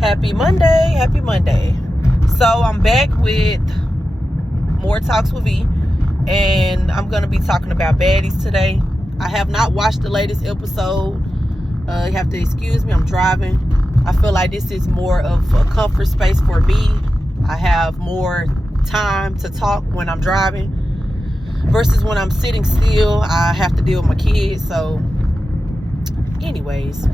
Happy Monday. So I'm back with more Talks with V, and I'm going to be talking about Baddies today. I have not watched the latest episode. You have to excuse me, I'm driving. I feel like this is more of a comfort space for me. I have more time to talk when I'm driving versus when I'm sitting still. I have to deal with my kids. So anyways,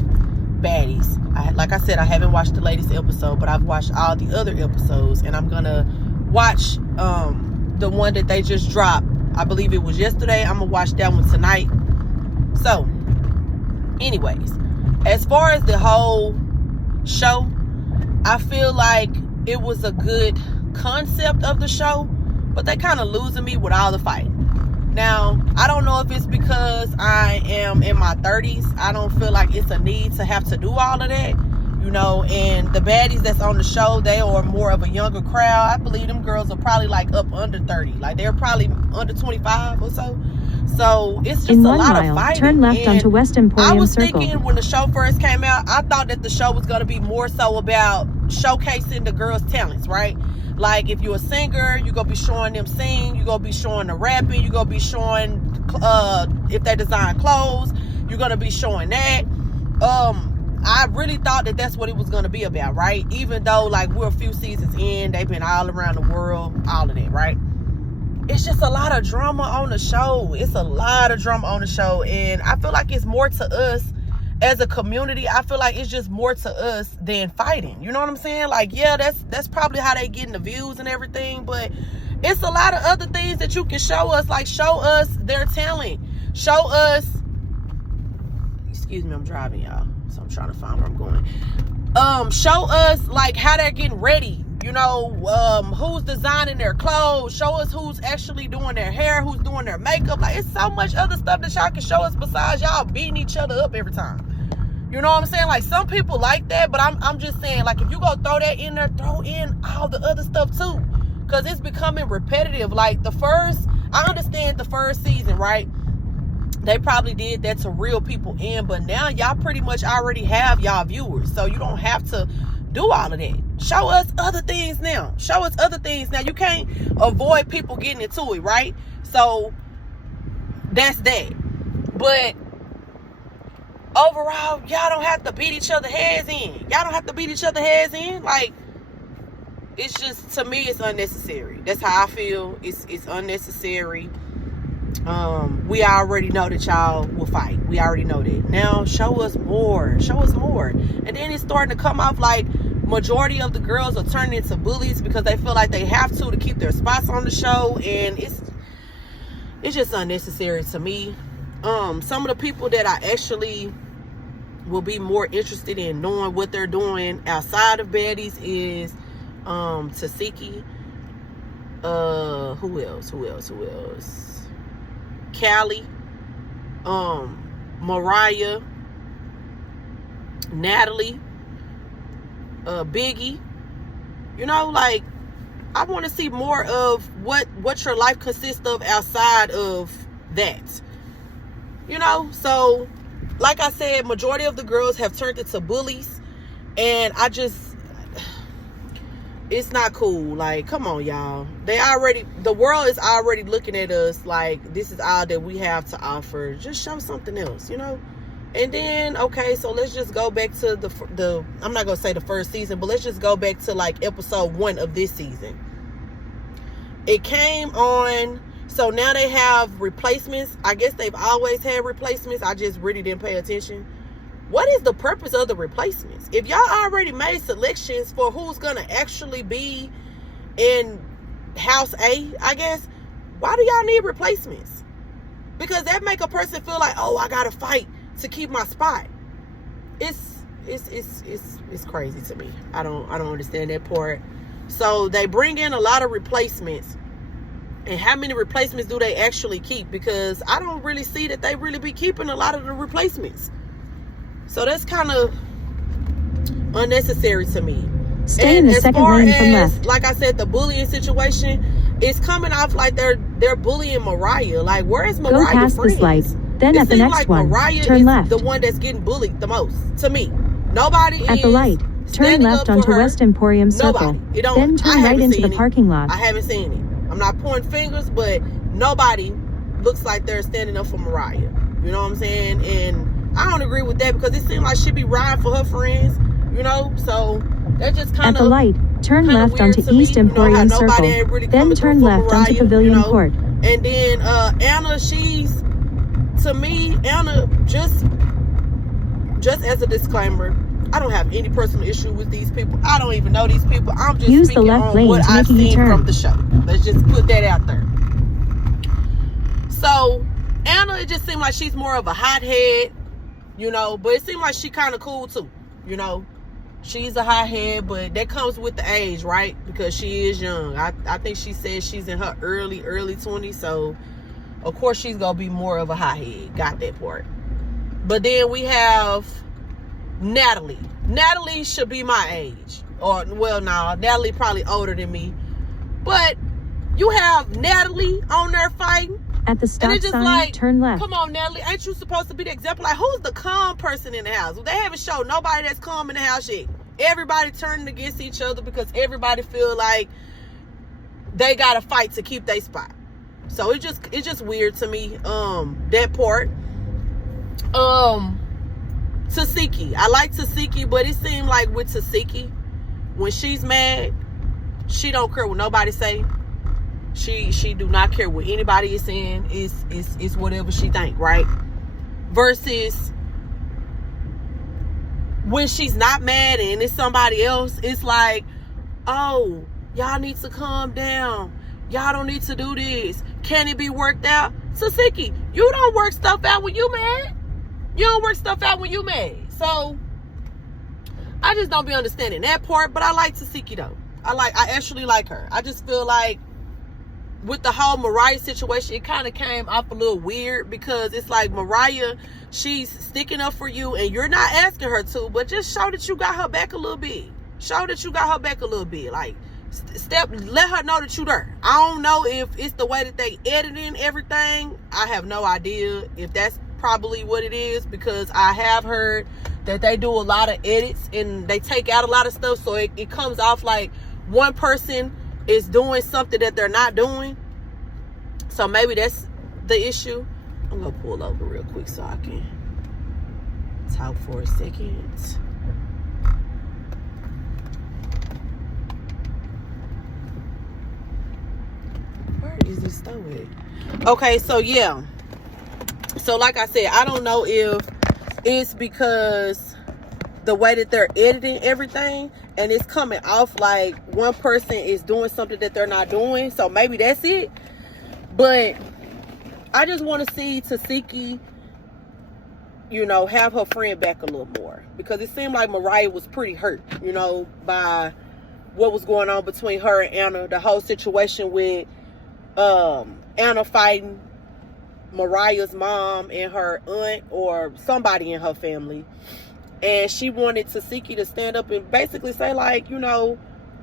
Baddies. Like I said, I haven't watched the latest episode, but I've watched all the other episodes, and I'm gonna watch the one that they just dropped. I believe it was yesterday. I'm gonna watch that one tonight. So anyways, as far as the whole show, I feel like it was a good concept of the show, but they kind of losing me with all the fighting. Now, I don't know if it's because I am in my 30s. I don't feel like it's a need to have to do all of that, and the baddies that's on the show, they are more of a younger crowd. I believe them girls are probably like up under 30. Like they're probably under 25 or so. So it's just a lot of fighting. Turn left onto West Emporium I was Circle. thinking when the show first came out, I thought that the show was going to be more so about showcasing the girls' talents, right? Like if you're a singer, you're going to be showing them sing. You're going to be showing the rapping. You're going to be showing if they design clothes. You're going to be showing that. I really thought that that's what it was going to be about, right? Even though like we're a few seasons in, they've been all around the world, all of that, right? It's just a lot of drama on the show. It's a lot of drama on the show. And I feel like it's more to us as a community. I feel like it's just more to us than fighting. You know what I'm saying? Like, yeah, that's probably how they getting the views and everything. But it's a lot of other things that you can show us. Like, show us their talent. Show us... Excuse me, I'm driving, y'all. So I'm trying to find where I'm going. Show us, like, how they're getting ready. Who's designing their clothes. Show us who's actually doing their hair, who's doing their makeup. Like, it's so much other stuff that y'all can show us besides y'all beating each other up every time. You know what I'm saying? Like, some people like that, but I'm just saying, like, if you go throw that in there, throw in all the other stuff too, because it's becoming repetitive. Like, I understand the first season, right? They probably did that to reel people in, but now y'all pretty much already have y'all viewers, so you don't have to do all of that. Show us other things now. You can't avoid people getting into it, right? So that's that. But overall, y'all don't have to beat each other heads in. Like, it's just, to me, it's unnecessary. That's how I feel. It's unnecessary. We already know that y'all will fight. We already know that. Now show us more. And then it's starting to come off like majority of the girls are turning into bullies because they feel like they have to keep their spots on the show, and it's just unnecessary to me. Some of the people that I actually will be more interested in knowing what they're doing outside of Baddies is Tasiki. Who else? Callie, Mariah, Natalie, Biggie. Like, I want to see more of what your life consists of outside of that. So like I said, majority of the girls have turned into bullies, and it's not cool. Like, come on, y'all. The world is already looking at us like this is all that we have to offer. Just show something else, And then, okay, so let's just go back to the I'm not going to say the first season, but let's just go back to like episode 1 of this season. It came on, so now they have replacements. I guess they've always had replacements. I just really didn't pay attention. What is the purpose of the replacements? If y'all already made selections for who's going to actually be in house A, I guess, why do y'all need replacements? Because that make a person feel like, oh, I got to fight to keep my spot. It's crazy to me. I don't understand that part. So they bring in a lot of replacements. And how many replacements do they actually keep? Because I don't really see that they really be keeping a lot of the replacements. So that's kind of unnecessary to me. Stay in the second lane from left. Like I said, the bullying situation is coming off like they're bullying Mariah. Like, where is Mariah? Go past this light. Then at the next like one, Mariah turn is left. The one that's getting bullied the most, to me. Nobody at is the light. Turn left onto West Emporium Circle. Nobody. Then turn right into the parking lot. I haven't seen it. I'm not pointing fingers, but nobody looks like they're standing up for Mariah. You know what I'm saying? And I don't agree with that because it seems like she be riding for her friends, you know? So that just kind of... At the light, turn left onto East Emporium Circle. Really then turn left Mariah, onto Pavilion Court. And then Anna, to me, Anna, just as a disclaimer, I don't have any personal issue with these people. I don't even know these people. I'm just Use speaking the left on lane what to I've make a seen U-turn. from the show. Let's just put that out there. So Anna, it just seemed like she's more of a hothead, you know, but it seemed like she kind of cool too, you know. She's a hothead, but that comes with the age, right? Because she is young. I think she said she's in her early 20s, so of course she's gonna be more of a hothead. Got that part. But then we have Natalie. Natalie should be my age. Or, well, no, Natalie probably older than me. But you have Natalie on there fighting. At the stop sign, like, turn left. Come on, Natalie. Ain't you supposed to be the example? Like, who's the calm person in the house? They haven't showed nobody that's calm in the house yet. Everybody turning against each other because everybody feel like they got to fight to keep their spot. So it's just weird to me, that part. Tasiki. I like Tasiki, but it seemed like with Tasiki, when she's mad, she don't care what nobody say. She do not care what anybody is saying. It's whatever she think, right? Versus when she's not mad and it's somebody else, it's like, oh, y'all need to calm down. Y'all don't need to do this. Can it be worked out? Tasiki, you don't work stuff out when you mad. You don't work stuff out when you mad. So I just don't be understanding that part. But I like Tasiki though. I actually like her. I just feel like with the whole Mariah situation, it kind of came off a little weird because it's like Mariah, she's sticking up for you and you're not asking her to, but just show that you got her back a little bit. Show that you got her back a little bit. Like, let her know that you there. I don't know if it's the way that they editing everything. I have no idea if that's probably what it is, because I have heard that they do a lot of edits and they take out a lot of stuff, so it comes off like one person is doing something that they're not doing. So maybe that's the issue. I'm gonna pull over real quick so I can talk for a second. Where is this store at? Okay, so yeah. So like I said, I don't know if it's because the way that they're editing everything and it's coming off like one person is doing something that they're not doing. So maybe that's it. But I just want to see Tasiki, you know, have her friend back a little more, because it seemed like Mariah was pretty hurt, you know, by what was going on between her and Anna. The whole situation with Anna fighting Mariah's mom and her aunt or somebody in her family. And she wanted Tasiki to stand up and basically say, like, you know,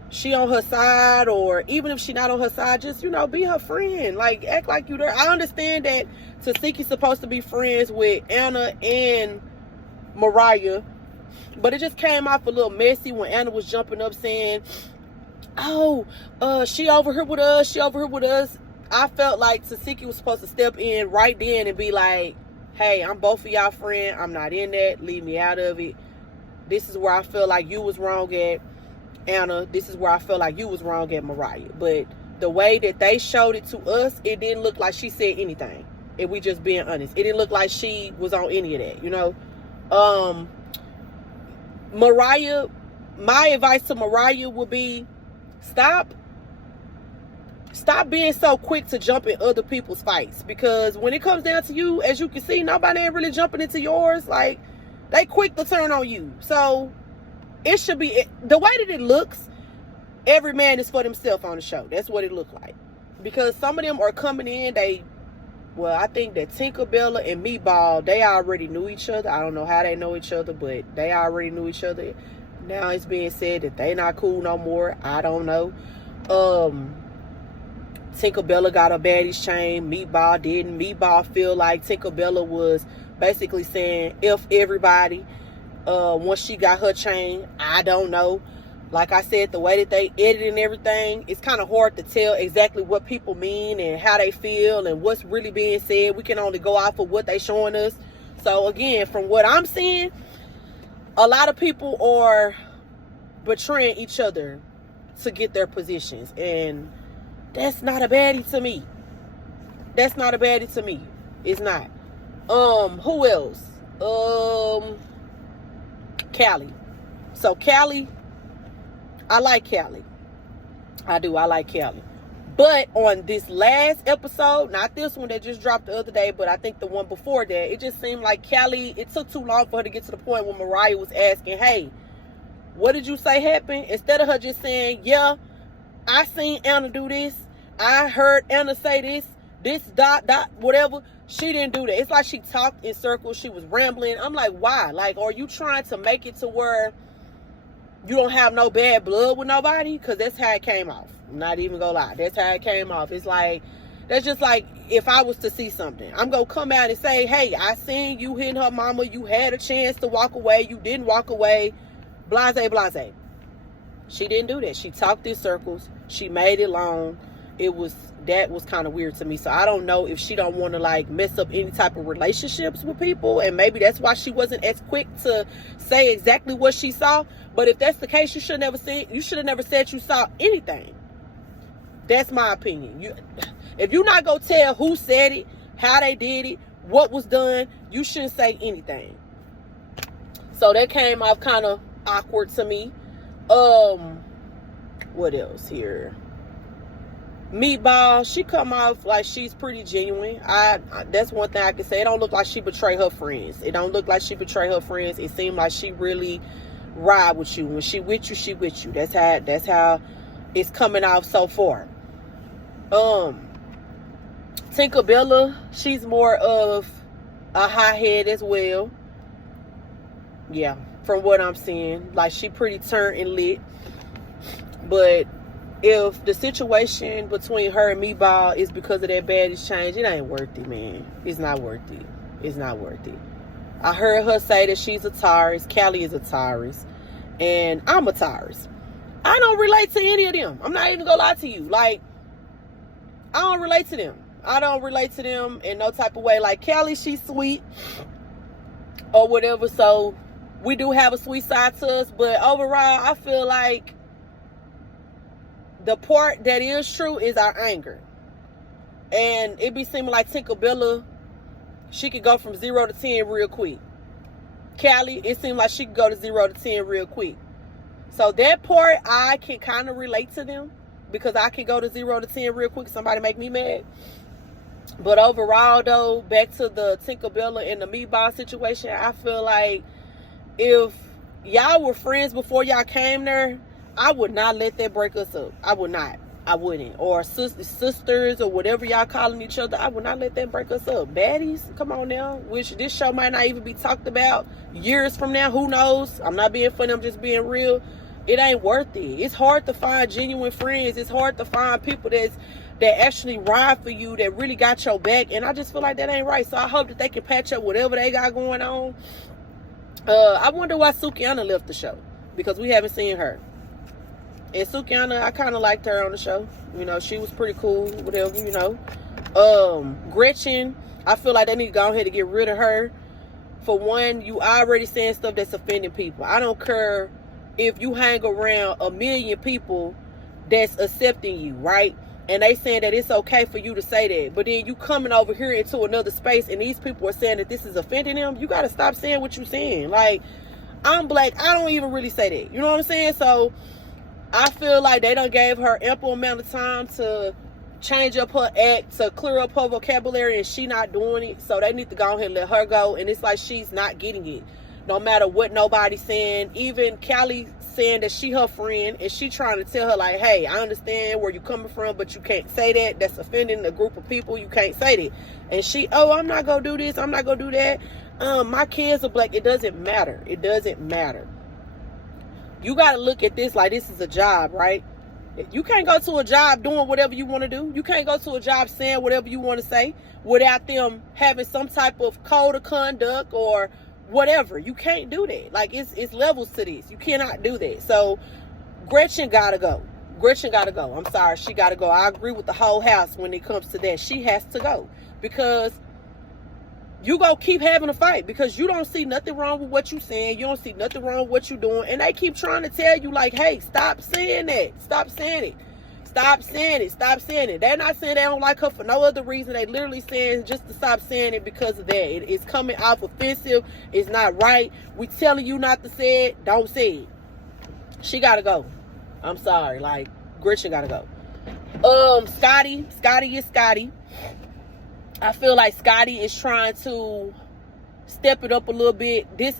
she on her side, or even if she not on her side, just, you know, be her friend. Like, act like you there. I understand that Tasiki's supposed to be friends with Anna and Mariah, but it just came off a little messy when Anna was jumping up saying, oh, she over here with us, she over here with us. I felt like Tasiki was supposed to step in right then and be like, hey, I'm both of y'all friend. I'm not in that. Leave me out of it. This is where I feel like you was wrong at, Anna. This is where I feel like you was wrong at, Mariah. But the way that they showed it to us, it didn't look like she said anything. If we just being honest, it didn't look like she was on any of that, you know. Mariah, my advice to Mariah would be, stop being so quick to jump in other people's fights, because when it comes down to you, as you can see, nobody ain't really jumping into yours. Like, they quick to turn on you. So it should be, the way that it looks, every man is for themselves on the show. That's what it looked like, because some of them are coming in, I think that Tinkerbella and Meatball, they already knew each other. I don't know how they know each other, but they already knew each other. Now it's being said that they not cool no more. I don't know. Tinkerbella got a baddies chain. Meatball didn't. Meatball feel like Tinkerbella was basically saying F everybody. once she got her chain. I don't know. Like I said, the way that they edit and everything, it's kind of hard to tell exactly what people mean and how they feel and what's really being said. We can only go off of what they showing us. So again, from what I'm seeing, a lot of people are betraying each other to get their positions, and that's not a baddie to me. That's not a baddie to me. It's not. Who else? Callie. So Callie, I like Callie. I do. I like Callie. But on this last episode, not this one that just dropped the other day, but I think the one before that, it just seemed like Callie, it took too long for her to get to the point where Mariah was asking, hey, what did you say happened? Instead of her just saying, yeah, I seen Anna do this. I heard Anna say this, whatever. She didn't do that. It's like she talked in circles. She was rambling. I'm like, why? Like, are you trying to make it to where you don't have no bad blood with nobody? Because that's how it came off. I'm not even gonna lie. That's how it came off. It's like, that's just like if I was to see something. I'm gonna come out and say, hey, I seen you hitting her mama. You had a chance to walk away. You didn't walk away. Blase, blase. She didn't do that. She talked in circles. She made it long. That was kind of weird to me. So I don't know if she don't want to like mess up any type of relationships with people, and maybe that's why she wasn't as quick to say exactly what she saw. But if that's the case, you should have never said you saw anything. That's my opinion. If you're not gonna tell who said it, how they did it, what was done, you shouldn't say anything. So that came off kind of awkward to me. What else here? Meatball, she come off like she's pretty genuine. That's one thing I can say. It don't look like she betray her friends. It don't look like she betray her friends. It seemed like she really ride with you. When she with you, she with you. That's how it's coming off so far. Tinkerbella, she's more of a hothead as well. Yeah, from what I'm seeing, like she pretty turned and lit. But if the situation between her and Meatball is because of that Baddies change, it ain't worth it, man. It's not worth it. It's not worth it. I heard her say that she's a Taurus. Callie is a Taurus. And I'm a Taurus. I don't relate to any of them. I'm not even gonna lie to you. Like, I don't relate to them. I don't relate to them in no type of way. Like, Callie, she's sweet or whatever. So, we do have a sweet side to us. But overall, I feel like the part that is true is our anger. And it be seeming like Tinkerbella, she could go from 0 to 10 real quick. Callie, it seemed like she could go to 0 to 10 real quick. So that part, I can kind of relate to them. Because I can go to 0 to 10 real quick. Somebody make me mad. But overall, though, back to the Tinkerbella and the Meatball situation, I feel like if y'all were friends before y'all came there, I would not let that break us up. I would not. I wouldn't. Or sisters or whatever y'all calling each other, I would not let that break us up. Baddies, come on now. Which this show might not even be talked about years from now. Who knows? I'm not being funny. I'm just being real. It ain't worth it. It's hard to find genuine friends. It's hard to find people that actually ride for you, that really got your back. And I just feel like that ain't right. So I hope that they can patch up whatever they got going on. I wonder why Sukiana left the show. Because we haven't seen her. And Sukiana, I kind of liked her on the show. You know, she was pretty cool, whatever, you know. Gretchen, I feel like they need to go ahead and get rid of her. For one, you already saying stuff that's offending people. I don't care if you hang around 1 million people that's accepting you, right? And they saying that it's okay for you to say that. But then you coming over here into another space and these people are saying that this is offending them. You got to stop saying what you're saying. Like, I'm black. I don't even really say that. You know what I'm saying? So I feel like they done gave her ample amount of time to change up her act, to clear up her vocabulary, and she not doing it. So they need to go ahead and let her go. And it's like she's not getting it. No matter what nobody's saying. Even Callie saying that she her friend, and she trying to tell her like, hey, I understand where you coming from, but you can't say that. That's offending a group of people. You can't say that. And she, oh, I'm not going to do this. I'm not going to do that. My kids are black. It doesn't matter. It doesn't matter. You got to look at this like this is a job, right? You can't go to a job doing whatever you want to do. You can't go to a job saying whatever you want to say without them having some type of code of conduct or whatever. You can't do that. Like, it's levels to this. You cannot do that. So Gretchen gotta go. Gretchen gotta go. I'm sorry, she gotta go. I agree with the whole house when it comes to that. She has to go, because you gonna keep having a fight, because you don't see nothing wrong with what you saying. You don't see nothing wrong with what you doing, and they keep trying to tell you, like, hey, stop saying that. Stop saying it. Stop saying it. Stop saying it. They're not saying they don't like her for no other reason. They literally saying just to stop saying it because of that. It's coming off offensive. It's not right. We telling you not to say it. Don't say it. She gotta go. I'm sorry. Like, Gretchen gotta go. Scotty is Scotty. I feel like Scotty is trying to step it up a little bit this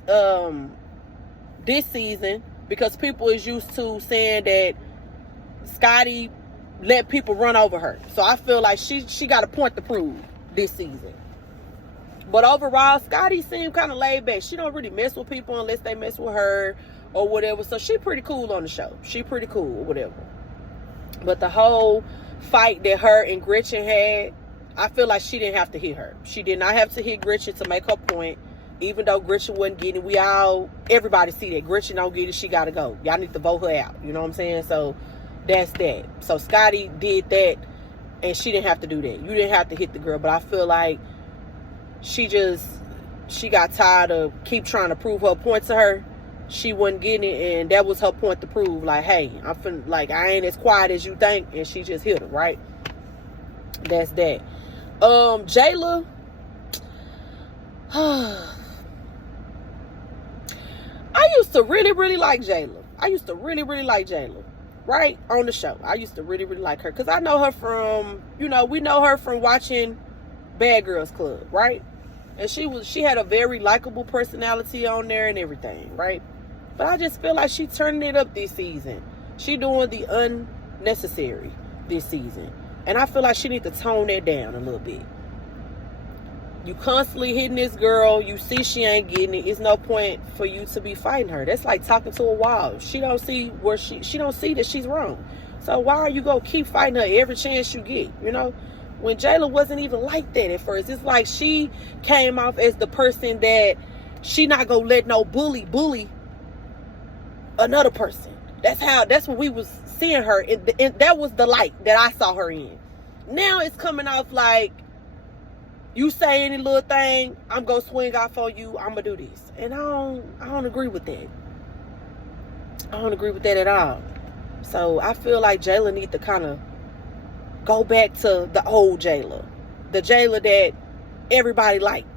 season, because people is used to saying that Scotty let people run over her. So I feel like she got a point to prove this season. But overall, Scotty seemed kind of laid back. She don't really mess with people unless they mess with her or whatever. So she pretty cool on the show. She pretty cool or whatever. But the whole fight that her and Gretchen had, I feel like she didn't have to hit her. She did not have to hit Gretchen to make her point. Even though Gretchen wasn't getting it, everybody see that. Gretchen don't get it, she got to go. Y'all need to vote her out. You know what I'm saying? So that's that. So Scotty did that, and she didn't have to do that. You didn't have to hit the girl, but I feel like she got tired of keep trying to prove her point to her. She wasn't getting it, and that was her point to prove. Like, hey, I ain't as quiet as you think, and she just hit her, right? That's that. Jayla. I used to really, really like Jayla. Right? On the show. I used to really, really like her. Because I know her from, we know her from watching Bad Girls Club, right? And she had a very likable personality on there and everything, right? But I just feel like she turning it up this season. She doing the unnecessary this season. And I feel like she need to tone that down a little bit. You constantly hitting this girl. You see she ain't getting it. It's no point for you to be fighting her. That's like talking to a wall. She don't see where she don't see that she's wrong. So why are you gonna keep fighting her every chance you get? When Jayla wasn't even like that at first. It's like she came off as the person that she not gonna let no bully another person. That's what we was seeing her. And that was the light that I saw her in. Now it's coming off like, you say any little thing, I'm gonna swing off on you, I'm gonna do this. And I don't agree with that. I don't agree with that at all. So I feel like Jayla need to kind of go back to the old Jayla. The Jayla that everybody liked,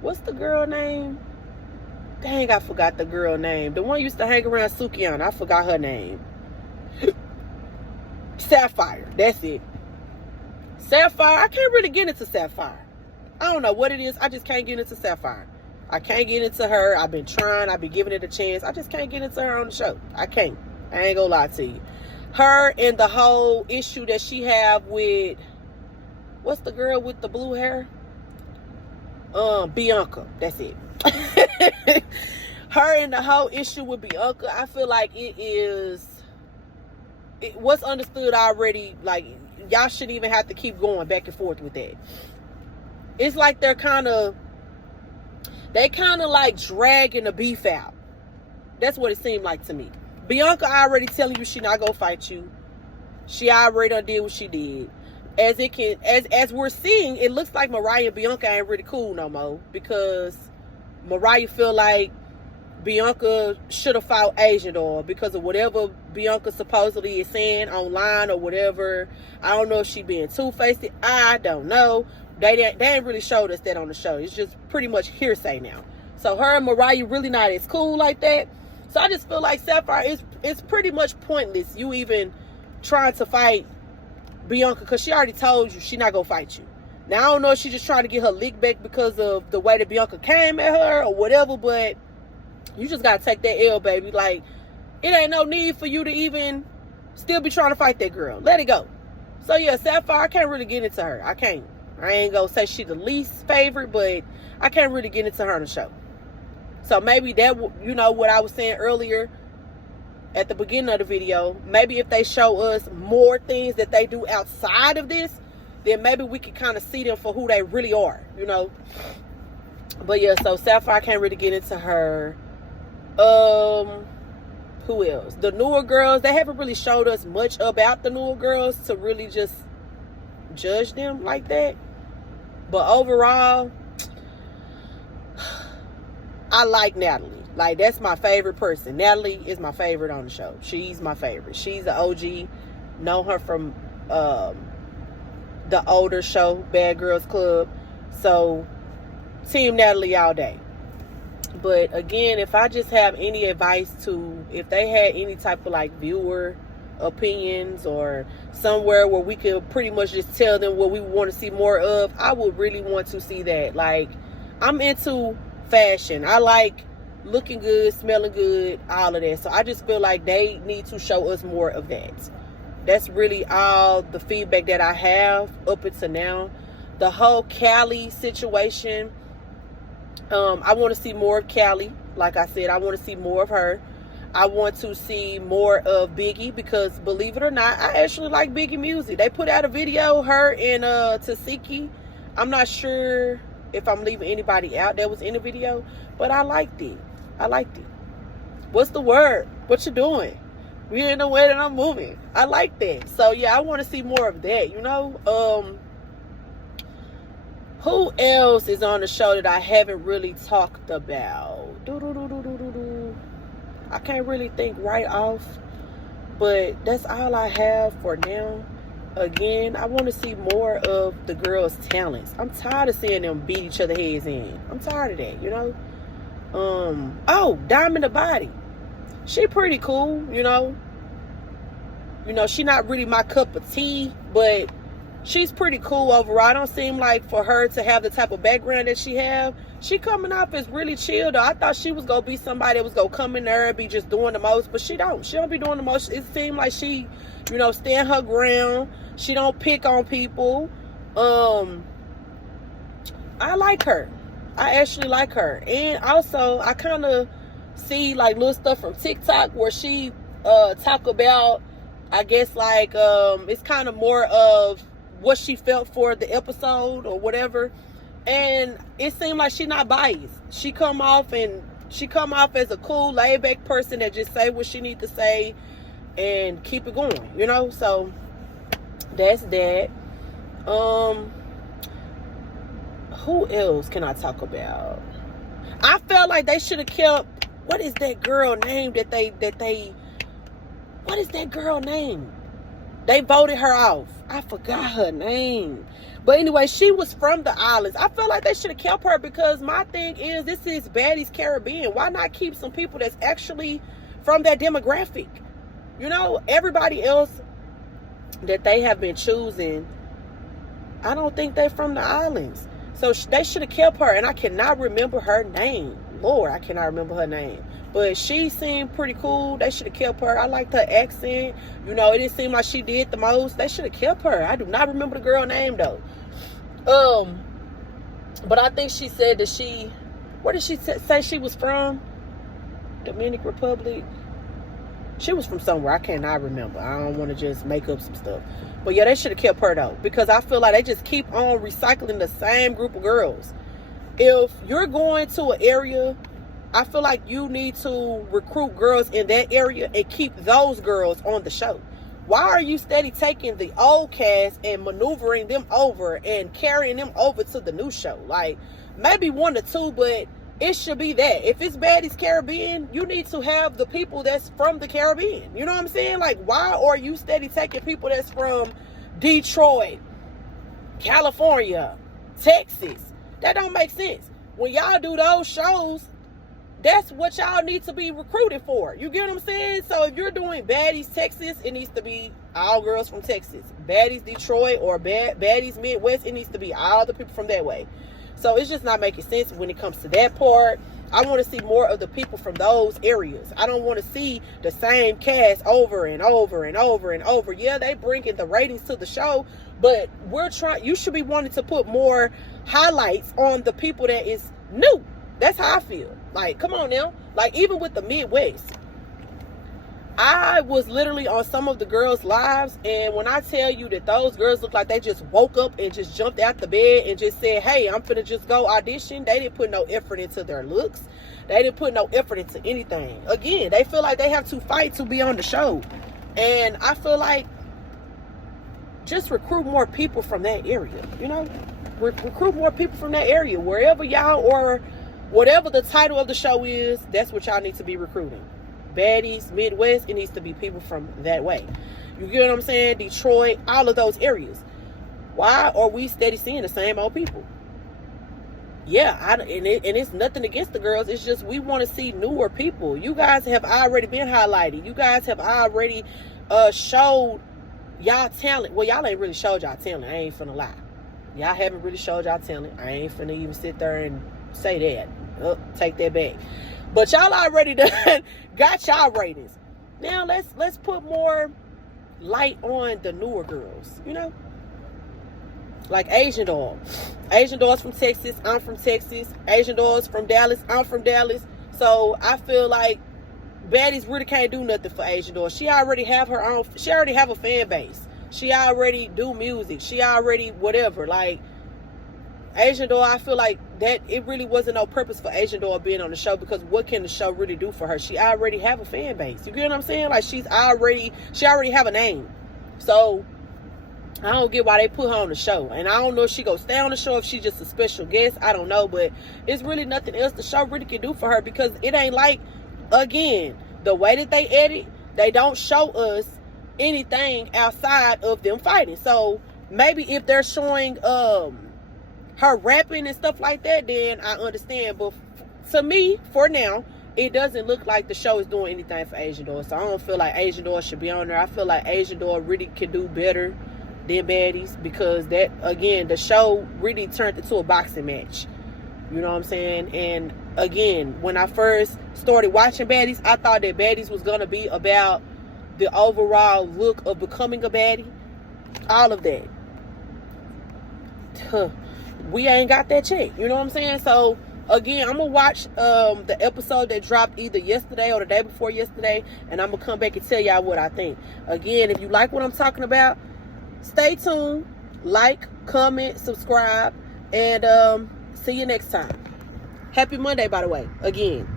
What's the girl name? Dang, I forgot the girl name. The one used to hang around Sukiana. I forgot her name. Sapphire. That's it. Sapphire. I can't really get into Sapphire. I don't know what it is. I just can't get into Sapphire. I can't get into her. I've been trying. I've been giving it a chance. I just can't get into her on the show. I can't. I ain't gonna lie to you. Her and the whole issue that she have with, what's the girl with the blue hair? Bianca. That's it. Her and the whole issue with Bianca, I feel like what's understood already. Like, y'all shouldn't even have to keep going back and forth with that. It's like they kind of like dragging the beef out. That's what it seemed like to me. Bianca already telling you she not gonna fight you. She already done did what she did. As we're seeing, it looks like Mariah and Bianca ain't really cool no more, because Mariah feel like Bianca should have fought Asian Doll because of whatever Bianca supposedly is saying online or whatever. I don't know if she being two-faced. I don't know. They ain't really showed us that on the show. It's just pretty much hearsay now. So her and Mariah really not as cool like that. So I just feel like Sapphire is pretty much pointless. You even trying to fight Bianca, because she already told you she not gonna fight you. Now I don't know if she just trying to get her lick back because of the way that Bianca came at her or whatever, but you just gotta take that L, baby. Like, it ain't no need for you to even still be trying to fight that girl. Let it go. So yeah, Sapphire, I can't really get into her. I can't. I ain't gonna say she the least favorite, but I can't really get into her on the show. So maybe that, what I was saying earlier at the beginning of the video, maybe if they show us more things that they do outside of this, then maybe we can kind of see them for who they really are, you know. But yeah, so Sapphire can't really get into her. Who else? The newer girls, they haven't really showed us much about the newer girls to really just judge them like that. But overall, I like Natalie. Like, that's my favorite person. Natalie is my favorite on the show. She's my favorite. She's the OG. Know her from the older show, Bad Girls Club. So, Team Natalie all day. But again, if I just have any advice to, if they had any type of like viewer opinions or somewhere where we could pretty much just tell them what we want to see more of, I would really want to see that. Like, I'm into fashion. I like looking good, smelling good, all of that. So I just feel like they need to show us more of that. That's really all the feedback that I have up until now. The whole Callie situation, I want to see more of Callie. Like I said, I want to see more of her. I want to see more of Biggie, because believe it or not, I actually like Biggie music. They put out a video, her and Tasiki. I'm not sure if I'm leaving anybody out that was in the video, but I liked it. I liked it. What's the word? What you doing? We in the way that I'm moving. I like that. So yeah, I want to see more of that, you know. Who else is on the show that I haven't really talked about? I can't really think right off, but that's all I have for now. Again, I want to see more of the girls' talents. I'm tired of seeing them beat each other heads in. I'm tired of that, you know. Oh, Diamond the Body. She pretty cool, you know. You know, she not really my cup of tea, but she's pretty cool overall. I don't seem like for her to have the type of background that she have. She coming off as really chill though. I thought she was gonna be somebody that was gonna come in there and be just doing the most, but she don't. She don't be doing the most. It seemed like she, you know, stand her ground. She don't pick on people. I like her. I actually like her. And also, I kind of see like little stuff from TikTok where she talk about, I guess like it's kind of more of what she felt for the episode or whatever, and it seemed like she not biased. She come off as a cool, laid-back person that just say what she need to say and keep it going, you know. So that's that. Who else can I talk about? I felt like they should have kept, what is that girl name that they what is that girl name? They voted her off. I forgot her name. But anyway, she was from the islands. I feel like they should have kept her, because my thing is, this is Baddies Caribbean. Why not keep some people that's actually from that demographic? You know, everybody else that they have been choosing, I don't think they're from the islands. So they should have kept her. And I cannot remember her name. Lord, I cannot remember her name. But she seemed pretty cool. They should have kept her. I liked her accent. You know, it didn't seem like she did the most. They should have kept her. I do not remember the girl name though. But I think she said that she, where did she say she was from? Dominican Republic. She was from somewhere. I cannot remember. I don't want to just make up some stuff. But yeah, they should have kept her though, because I feel like they just keep on recycling the same group of girls. If you're going to an area, I feel like you need to recruit girls in that area and keep those girls on the show. Why are you steady taking the old cast and maneuvering them over and carrying them over to the new show? Like, maybe 1 or 2, but it should be that. If it's Baddies Caribbean, you need to have the people that's from the Caribbean. You know what I'm saying? Like, why are you steady taking people that's from Detroit, California, Texas? That don't make sense. When y'all do those shows, that's what y'all need to be recruited for. You get what I'm saying? So if you're doing Baddies Texas, it needs to be all girls from Texas. Baddies Detroit or Baddies Midwest, it needs to be all the people from that way. So it's just not making sense when it comes to that part. I want to see more of the people from those areas. I don't want to see the same cast over and over and over and over. Yeah, they bringing the ratings to the show, but you should be wanting to put more highlights on the people that is new. That's how I feel. Like, come on now. Like, even with the Midwest, I was literally on some of the girls' lives, and when I tell you that those girls look like they just woke up and just jumped out the bed and just said, hey, I'm finna just go audition, they didn't put no effort into their looks. They didn't put no effort into anything. Again, they feel like they have to fight to be on the show. And I feel like just recruit more people from that area, you know? Recruit more people from that area. Wherever y'all, or whatever the title of the show is, that's what y'all need to be recruiting. Baddies, Midwest, it needs to be people from that way. You get what I'm saying? Detroit, all of those areas. Why are we steady seeing the same old people? Yeah, and it's nothing against the girls. It's just we want to see newer people. You guys have already been highlighted. You guys have already showed y'all talent. Well, y'all ain't really showed y'all talent. I ain't finna lie. Y'all haven't really showed y'all talent. I ain't finna even sit there and say that. Take that back. But y'all already done got y'all ratings. Now let's put more light on the newer girls, you know? Like Asian Doll. Asian Doll's from Texas. I'm from Texas. Asian Doll's from Dallas. I'm from Dallas. So I feel like Baddies really can't do nothing for Asian Doll. She already have her own. She already have a fan base. She already do music. She already whatever. Like Asian Doll, I feel like that it really wasn't no purpose for Asian Doll being on the show, because what can the show really do for her? She already have a fan base. You get what I'm saying? Like she already have a name. So I don't get why they put her on the show. And I don't know if she gonna stay on the show, if she's just a special guest. I don't know. But it's really nothing else the show really can do for her, because it ain't like, again, the way that they edit, they don't show us anything outside of them fighting. So maybe if they're showing her rapping and stuff like that, then I understand. But to me, for now, it doesn't look like the show is doing anything for Asian Doll. So I don't feel like Asian Doll should be on there. I feel like Asian Doll really can do better than Baddies, because that, again, the show really turned into a boxing match. You know what I'm saying? And again, when I first started watching Baddies, I thought that Baddies was going to be about the overall look of becoming a baddie. All of that. We ain't got that check. You know what I'm saying? So again, I'm gonna watch the episode that dropped either yesterday or the day before yesterday, and I'm gonna come back and tell y'all what I think. Again, if you like what I'm talking about, stay tuned, like, comment, subscribe, and see you next time. Happy Monday, by the way, again.